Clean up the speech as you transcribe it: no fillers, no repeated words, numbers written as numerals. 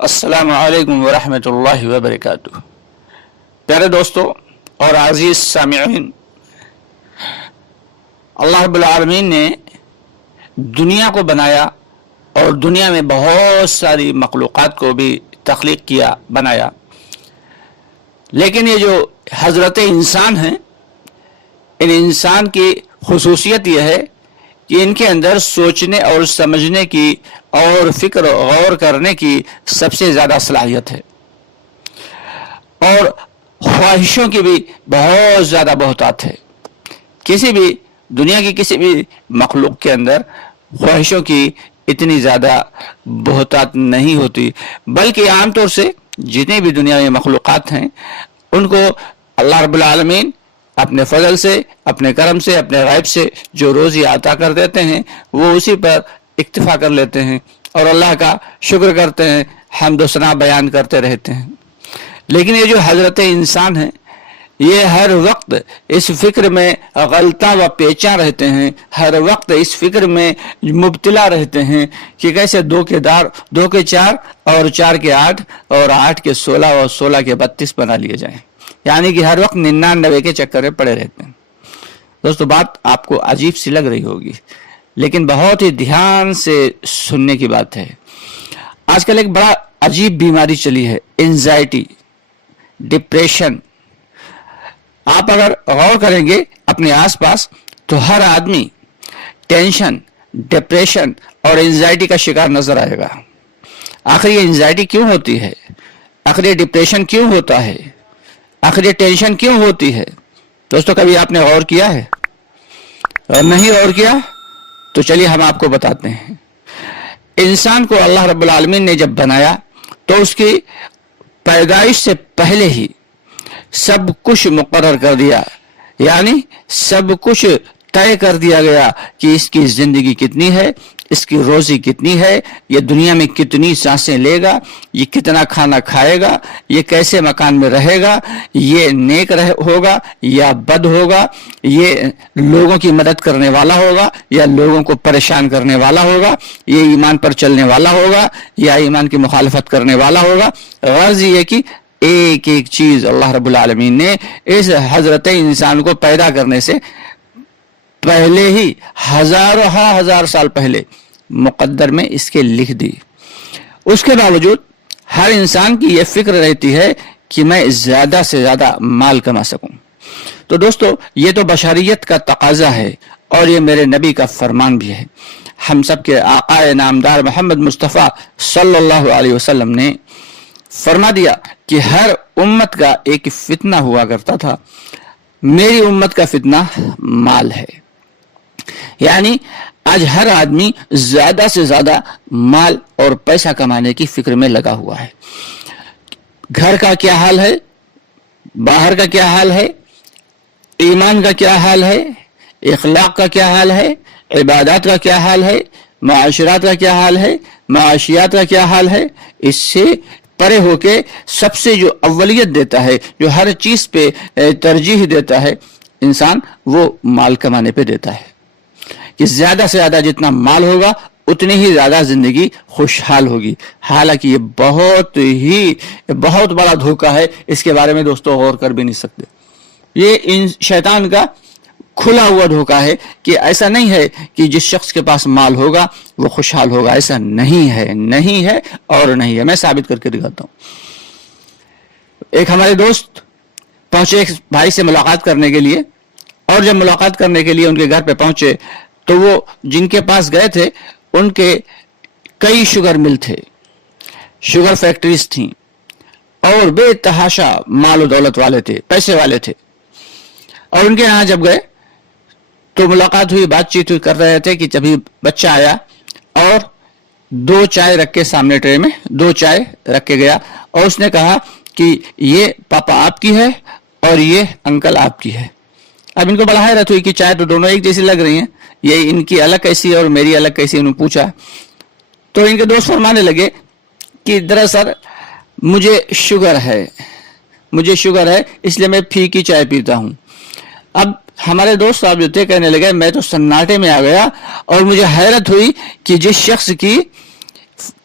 السلام علیکم ورحمۃ اللہ وبرکاتہ۔ پیارے دوستوں اور عزیز سامعین، اللہ رب العالمین نے دنیا کو بنایا اور دنیا میں بہت ساری مخلوقات کو بھی تخلیق کیا، بنایا، لیکن یہ جو حضرت انسان ہیں، ان انسان کی خصوصیت یہ ہے کہ ان کے اندر سوچنے اور سمجھنے کی اور فکر غور کرنے کی سب سے زیادہ صلاحیت ہے، اور خواہشوں کی بھی بہت زیادہ بہتات ہے۔ کسی بھی دنیا کی کسی بھی مخلوق کے اندر خواہشوں کی اتنی زیادہ بہتات نہیں ہوتی، بلکہ عام طور سے جتنی بھی دنیا میں مخلوقات ہیں ان کو اللہ رب العالمین اپنے فضل سے، اپنے کرم سے، اپنے غیب سے جو روزی عطا کر دیتے ہیں وہ اسی پر اکتفا کر لیتے ہیں اور اللہ کا شکر کرتے ہیں، حمد و ثنا بیان کرتے رہتے ہیں۔ لیکن یہ جو حضرت انسان ہیں، یہ ہر وقت اس فکر میں غلطاں و پیچاں رہتے ہیں، ہر وقت اس فکر میں مبتلا رہتے ہیں کہ کیسے 2 کے 4 اور 4 کے 8 اور 8 کے 16 اور 16 کے 32 بنا لیے جائیں، یعنی کہ ہر وقت 99 کے چکر میں پڑے رہتے ہیں۔ دوستو، بات آپ کو عجیب سی لگ رہی ہوگی، لیکن بہت ہی دھیان سے سننے کی بات ہے۔ آج کل ایک بڑا عجیب بیماری چلی ہے، اینزائٹی، ڈپریشن۔ آپ اگر غور کریں گے اپنے آس پاس تو ہر آدمی ٹینشن، ڈپریشن اور اینزائٹی کا شکار نظر آئے گا۔ آخر یہ اینزائٹی کیوں ہوتی ہے؟ آخر یہ ڈپریشن کیوں ہوتا ہے؟ آخر یہ ٹینشن کیوں ہوتی ہے؟ دوستو، کبھی آپ نے غور کیا ہے؟ اور نہیں غور کیا تو چلیے ہم آپ کو بتاتے ہیں۔ انسان کو اللہ رب العالمین نے جب بنایا تو اس کی پیدائش سے پہلے ہی سب کچھ مقرر کر دیا، یعنی سب کچھ طے کر دیا گیا کہ اس کی زندگی کتنی ہے، اس کی روزی کتنی ہے، یہ دنیا میں کتنی سانسیں لے گا، یہ کتنا کھانا کھائے گا، یہ کیسے مکان میں رہے گا، یہ نیک ہوگا یا بد ہوگا، یہ لوگوں کی مدد کرنے والا ہوگا یا لوگوں کو پریشان کرنے والا ہوگا، یہ ایمان پر چلنے والا ہوگا یا ایمان کی مخالفت کرنے والا ہوگا۔ غرض یہ کہ ایک ایک چیز اللہ رب العالمین نے اس حضرت انسان کو پیدا کرنے سے پہلے ہی ہزار سال پہلے مقدر میں اس کے لکھ دی۔ اس کے باوجود ہر انسان کی یہ فکر رہتی ہے کہ میں زیادہ سے زیادہ مال کما سکوں۔ تو دوستو، یہ تو بشریت کا تقاضا ہے اور یہ میرے نبی کا فرمان بھی ہے۔ ہم سب کے آقا نامدار محمد مصطفیٰ صلی اللہ علیہ وسلم نے فرما دیا کہ ہر امت کا ایک فتنہ ہوا کرتا تھا، میری امت کا فتنہ مال ہے۔ یعنی آج ہر آدمی زیادہ سے زیادہ مال اور پیسہ کمانے کی فکر میں لگا ہوا ہے۔ گھر کا کیا حال ہے، باہر کا کیا حال ہے، ایمان کا کیا حال ہے، اخلاق کا کیا حال ہے، عبادات کا کیا حال ہے، معاشرات کا کیا حال ہے، معاشیات کا کیا حال ہے، اس سے پرے ہو کے سب سے جو اولیت دیتا ہے، جو ہر چیز پہ ترجیح دیتا ہے انسان، وہ مال کمانے پہ دیتا ہے کہ زیادہ سے زیادہ جتنا مال ہوگا اتنی ہی زیادہ زندگی خوشحال ہوگی۔ حالانکہ یہ بہت بڑا دھوکہ ہے، اس کے بارے میں دوستوں غور کر بھی نہیں سکتے۔ یہ شیطان کا کھلا ہوا دھوکہ ہے کہ ایسا نہیں ہے کہ جس شخص کے پاس مال ہوگا وہ خوشحال ہوگا، ایسا نہیں ہے، نہیں ہے اور نہیں ہے۔ میں ثابت کر کے دکھاتا ہوں۔ ایک ہمارے دوست پہنچے ایک بھائی سے ملاقات کرنے کے لیے، اور جب ملاقات کرنے کے لیے ان کے گھر پہ پہنچے تو وہ جن کے پاس گئے تھے ان کے کئی شوگر مل تھے، شوگر فیکٹریز تھیں، اور بے تحاشا مال و دولت والے تھے، پیسے والے تھے۔ اور ان کے یہاں جب گئے تو ملاقات ہوئی، بات چیت کر رہے تھے کہ جبھی بچہ آیا اور 2 چائے رکھ کے سامنے ٹرے میں 2 چائے رکھ کے گیا، اور اس نے کہا کہ یہ پاپا آپ کی ہے اور یہ انکل آپ کی ہے۔ اب ان کو بڑا حیرت ہوئی کہ چائے تو دونوں ایک جیسی لگ رہی ہیں، یہ ان کی الگ کیسی اور میری الگ کیسی، انہوں نے پوچھا۔ تو ان کے دوست فرمانے لگے کہ دراصل مجھے شوگر ہے اس لیے میں پھیکی چائے پیتا ہوں۔ اب ہمارے دوست صاحب جو تھے کہنے لگے میں تو سناٹے میں آ گیا اور مجھے حیرت ہوئی کہ جس شخص کی